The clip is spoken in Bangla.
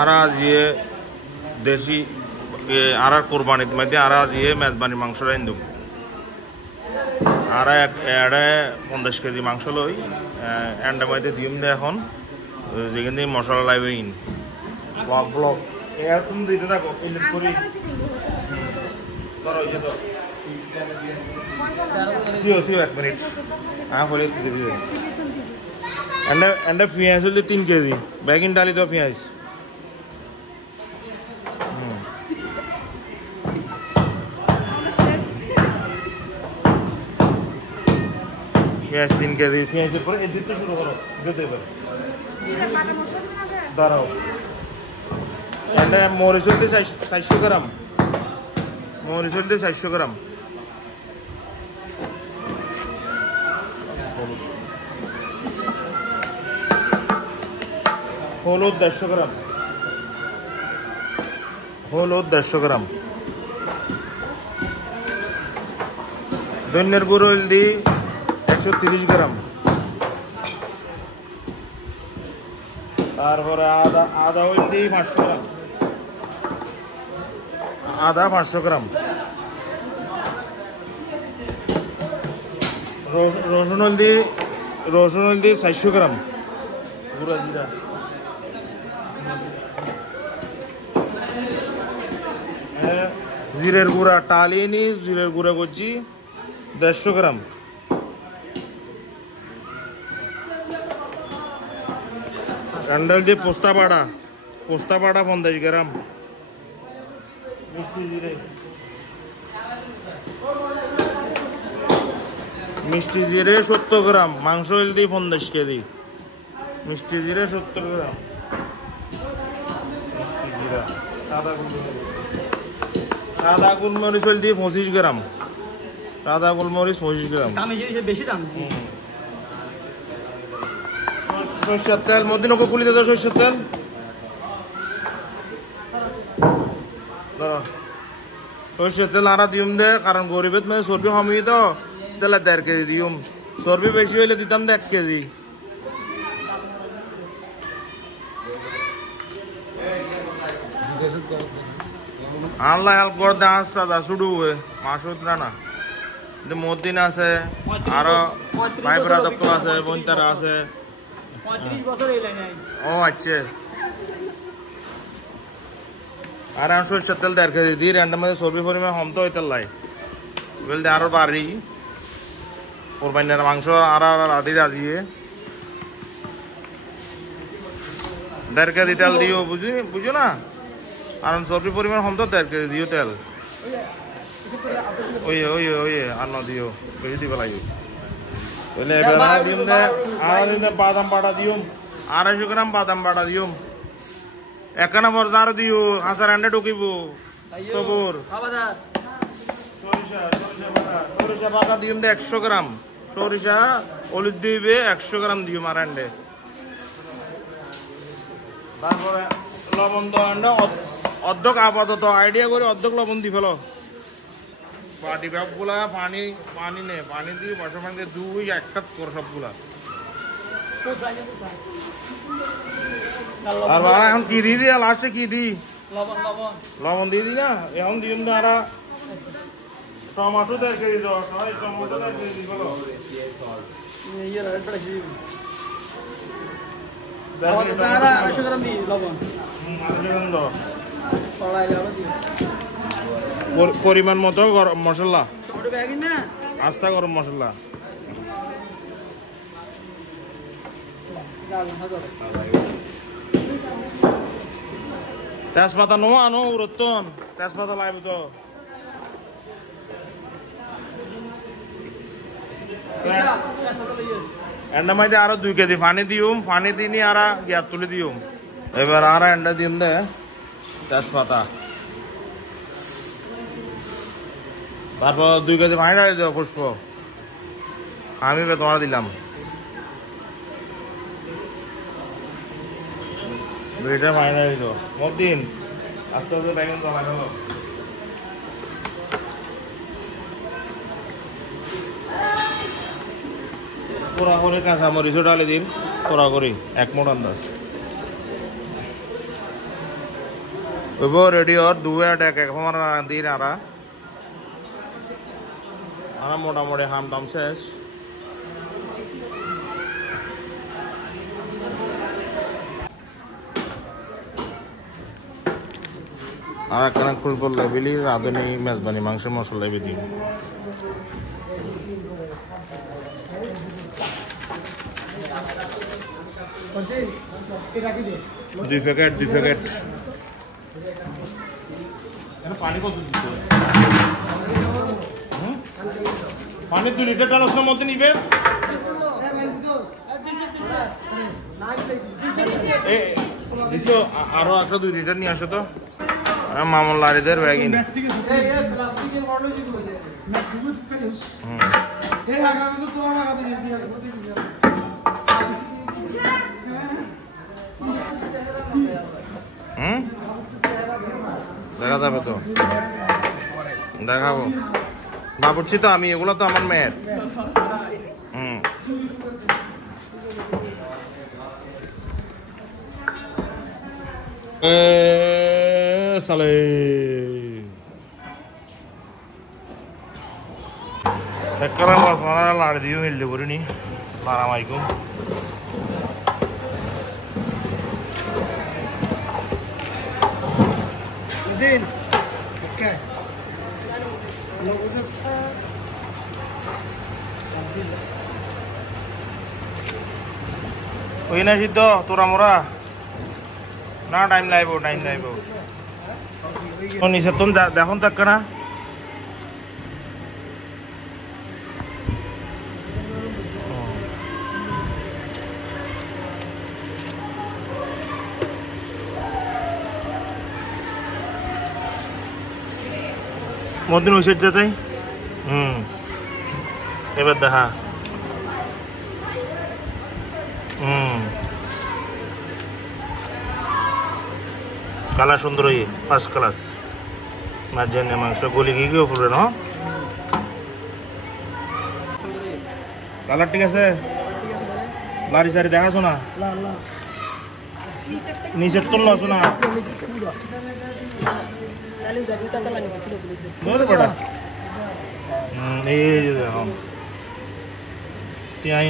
আর আজ ইয়ে দেশি আর কোরবানির মধ্যে আর আজ ইয়ে মেজবানি মাংস রাইন দেব আর এড়ে 50 কেজি মাংস লই এন্ডের মধ্যে দিম দে এখন যেখান থেকে মশলা লাগবে ইন ব্লক এরকম দিতে থাকো এডিট করি ধরো এই তো থিও 1 মিনিট হলে দিবি এন্ডে পেঁয়াজ হলে 3 কেজি বেগিন ডালি তো পেঁয়াজ পেঁয়াজ 3 কেজি পেঁয়াজের পরে এডিট তো শুরু করো দিতে পারে দাঁড়াও এন্ডে মরিচ হলে 400 গ্রাম মরিচ হলে 400 গ্রাম হলুদ 150 গ্রাম হলুদ 150 গ্রাম ধনিয়ার গুঁড়ো হলদি 130 গ্রাম তারপরে আদা হলদি 500 গ্রাম আদা 500 গ্রাম রসুন হলদি 400 গ্রাম গুঁড়া জিরা জিরের গুঁড়া টালিয়ে নি জিরের গুঁড়া করছি 150 গ্রাম কান্ডাল দিয়ে পোস্তা পাড়া 50 গ্রাম মিষ্টি জিরে 70 গ্রাম মাংস হলদি 50 কেজি মিষ্টি জিরে 70 গ্রাম সাদা গোলমরিচ হলদি 25 গ্রাম সাদা গোলমরিচ 25 গ্রাম বেশি দাম সরষের তেল মদিনা কুলি দাদা সরষের তেল সরষের তেল আরা দিম দে কারণ গরিবের মানে চর্বি কমি তো তেল 1.5 কেজি দিম চর্বি বেশি হইলে দিতাম 1 কেজি আল্লাহ হেল্প করে দে আসা শুরু হয়ে মাসুদ রানা মদিন আছে আরো ভাই ব্রাদক আছে বন্তারা আছে ও আচ্ছা আর আমি সরষের তেল 1.5 কেজি দিই রেন্ডার মধ্যে চর্বি পরিমাণ কম তো হইতে লাই বলতে আরো বাড়ি কোরবানির মাংস আর দিয়ে 1.5 কেজি তেল দিও বুঝো না আর চর্বি পরিমাণ কম তো 1.5 কেজি দিও তেল ওই আর ন দিও বেশি দিব লাগে বলে এবার দিম দে আর দিন বাদাম বাটা দিও 250 গ্রাম বাদাম বাটা দিও একখানা বরজার দিও হাজার আন্ডা ঢুকিব সবর সরিষা বাটা দিও 100 গ্রাম সরিষা হলুদ দিবে 100 গ্রাম দিও মার আন্ডে তারপরে লবণ তো আন্ডা অর্ধেক আপাতত আইডিয়া করে অর্ধেক লবণ দি ফেলো পাটি ব্যাগগুলা পানি নে পানি দিয়ে বসা পানি দুই একটা কর সবগুলা আর এখন কি দি দিয়া লাস্টে কি দি লবণ দিয়ে দি না এখন দিম না আর টমাটো 1.5 কেজি টমাটো 1.5 কেজি দি ফেলো পরিমাণ মতো গরম মশলা আস্তা গরম মশলা তেজপাতা নো আনো রতন তেজপাতা লাগবে তো এন্ডা মধ্যে আরো 2 কেজি পানি দিউম পানি দিনি আর গ্যাপ তুলে দিউম এবার আর এন্ডা দিম দে তেজপাতা তারপর 2 কেজি পানি ঢালি দেবো পুষ্প আমি তোমার দিলাম 2টা পানি ঢালি দেবো মদিন আস্তে আস্তে বেগুন জমা দেবো পোড়া করে কাঁচা মরিচও ডালে দিন পোড়া করি 1 মোট আন্দাজ ওইব রেডি ওর দুয়ে এক এক আমার দিন আরা মোটামুটি হাম টাম শেষ আর একখানা খুলপুর লেবেলি রাঁধুনি মেজবানি মাংসের মশলা বেদি দুই প্যাকেট পানি কত দিতে পানি 2 লিটার ডালসের মধ্যে নিবে আরো একটা 2 লিটার নিয়ে আসো তো মামুন লারিদের ব্যাগিন দেখা যাবে তো দেখাবো ভাবছি তো আমি এগুলো তো আমার মেয়ের সালে লাড়ি দিয়ে মিলতে করিনি সালামালাইকুম ওই না সিদ্ধ তোরা মোরা না টাইম লাগব নিচে তুমি দেখুন থাক না মদিন ওই সাইড যেতে এবার দেখা কালার সুন্দর হয়ে ফার্স্ট ক্লাস মাঝে মাংস গলি গিয়ে ফুলবে না কালার ঠিক আছে লারি সারি দেখাছো না নিচের তুললো আছো না এই